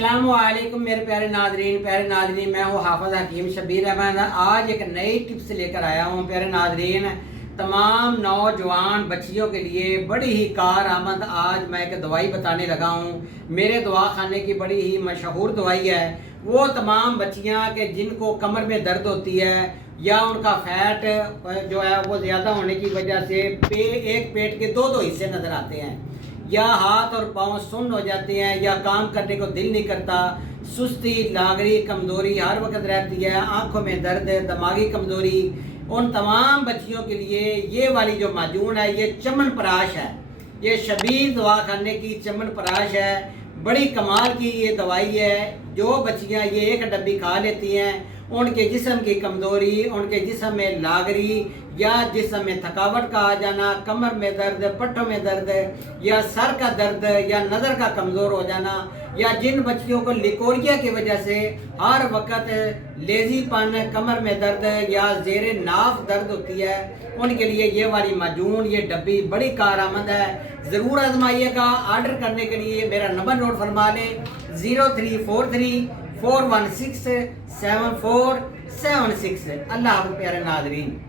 अस्सलामुअलैकुम मेरे प्यारे नाजरीन, मैं हूँ हाफिज हकीम शबीर अहमद। आज एक नई टिप्स लेकर आया हूँ प्यारे नाजरीन। तमाम नौजवान बच्चियों के लिए बड़ी ही कारआमद आज मैं एक दवाई बताने लगा हूँ। मेरे दवा खाने की बड़ी ही मशहूर दवाई है। वो तमाम बच्चियाँ के जिनको कमर में दर्द होती है या उनका फैट जो है वो ज़्यादा होने की वजह से एक पेट के दो हिस्से नज़र आते हैं, या हाथ और पाँव सुन्न हो जाते हैं, या काम करने को दिल नहीं करता, सुस्ती, लागरी, कमज़ोरी हर वक्त रहती है, आंखों में दर्द, दिमागी कमज़ोरी। उन तमाम बच्चियों के लिए ये वाली जो माजून है ये चमन पराश है। ये शबीर दवा खाने की चमन पराश है। बड़ी कमाल की ये दवाई है। जो बच्चियाँ ये एक डब्बी खा लेती हैं उनके जिस्म की कमज़ोरी, उनके जिस्म में लागरी या जिस्म में थकावट का आ जाना, कमर में दर्द, पट्टों में दर्द, या सर का दर्द, या नज़र का कमज़ोर हो जाना, या जिन बच्चियों को लिकोरिया की वजह से हर वक्त लेजीपन, कमर में दर्द या ज़ेरे नाफ दर्द होती है, उनके लिए ये वाली माजून, ये डब्बी बड़ी कारआमद है। ज़रूर आजमाइएगा। आर्डर करने के लिए मेरा नंबर नोट फरमा लें 0343 416 7476। अल्लाह हाफ़िज़ प्यारे नाज़रीन।